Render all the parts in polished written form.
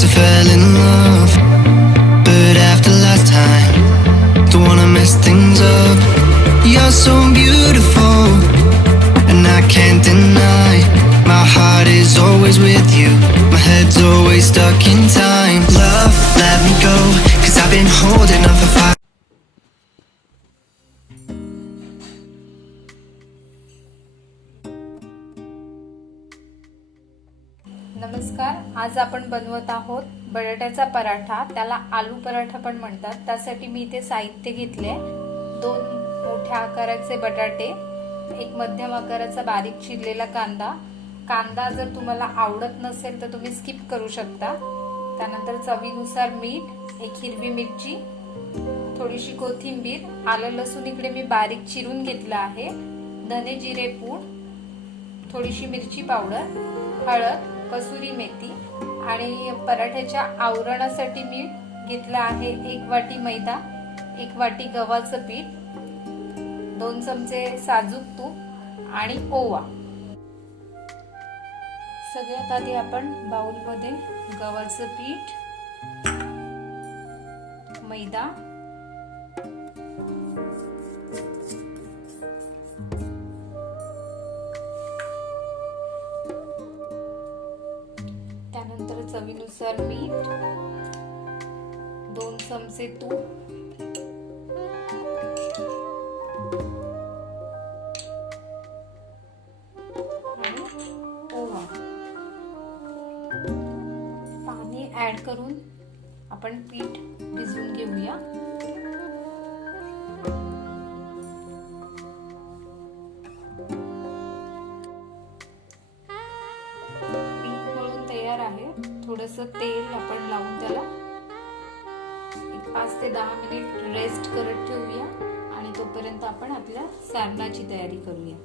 once I fell in love, but after last time, don't wanna mess things up. You're so beautiful, and I can't deny. My heart is always with you, my head's always stuck in time. Love, let me go, 'cause I've been holding on for fire. नमस्कार, आज आपण बनवत आहोत बटाट्याचा पराठा. त्याला आलू पराठा पण म्हणतात. त्यासाठी मी इथे साहित्य घेतले. 2 मोठ्या आकाराचे बटाटे, एक मध्यम आकाराचा बारीक चिरलेला कांदा. कांदा जर तुम्हाला आवडत नसेल तर तुम्ही स्किप करू शकता. त्यानंतर चवीनुसार मीठ, एक हिरवी मिरची, थोडीशी कोथिंबीर, आलं लसूण इकडे मी बारीक चिरून घेतलं आहे, धने जिरे पूड, थोडीशी मिरची पावडर, हळद, कसुरी मेथी आणि पराठ्याच्या आवरणासाठी मी घेतला आहे 1 वाटी मैदा, 1 वाटी गव्हाचं पीठ, 2 चमचे साजूक तूप आणि ओवा. सगळ्यात आधी आपण बाउलमध्ये गव्हाचं पीठ, मैदा, त्यानंतर चवीनुसार मीठ, 2 चमचे तूप, आणि ओवा. पाणी ऍड करून आपण पीठ भिजवून घेऊया. थोडंसं तेल आपण लावून त्याला 5 ते 10 मिनिट रेस्ट करत ठेवूया आणि तोपर्यंत आपण आपल्या सारणाची तयारी करूया.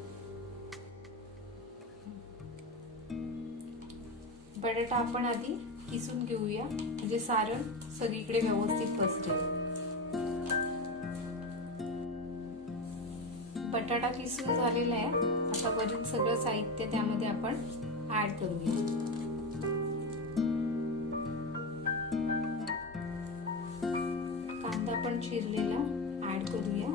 बटाटा आपण आधी किसून घेऊया, म्हणजे सारण सगळीकडे व्यवस्थित बसेल. बटाटा किसून झालेला आहे. आता वरून सगळं साहित्य त्यामध्ये आपण ऍड करूया. आपण चिरलेला ऍड करूया.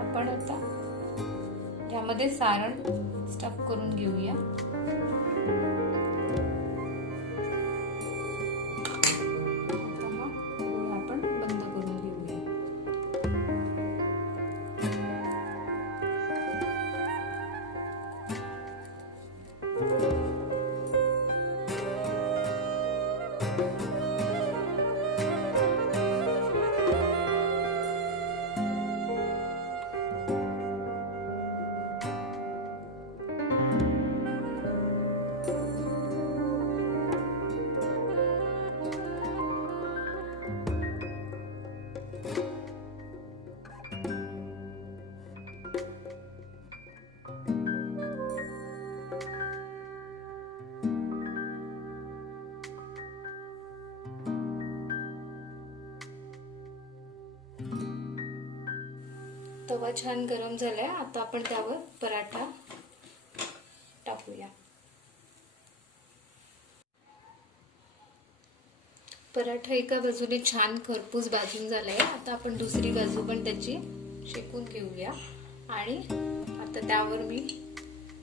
आपण आता यामध्ये सारण स्टफ करून घेऊया. आपण बंद करून घेऊया. तवा छान गरम झालाय. आता आपण त्यावर पराठा टाकूया. पराठा एका बाजूने छान खरपूस भाजून झालाय. आता आपण दुसरी बाजू पण त्याची शेकून घेऊया. आणि आता त्यावर मी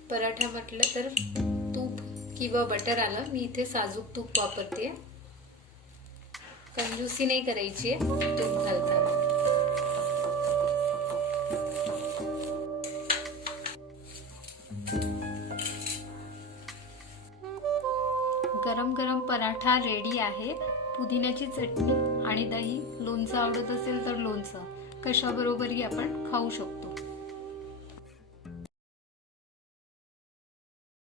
पराठा म्हटलं तर तूप किंवा बटर आलं, मी इथे साजूक तूप वापरते. कंजूसी नाही करायची आहे तूप घालताना. गरम गरम पराठा रेडी आहे. पुदिन्याची चटणी आणि दही, लोणचं आवडत असेल तर लोणचं, कशाबरोबरही आपण खाऊ शकतो.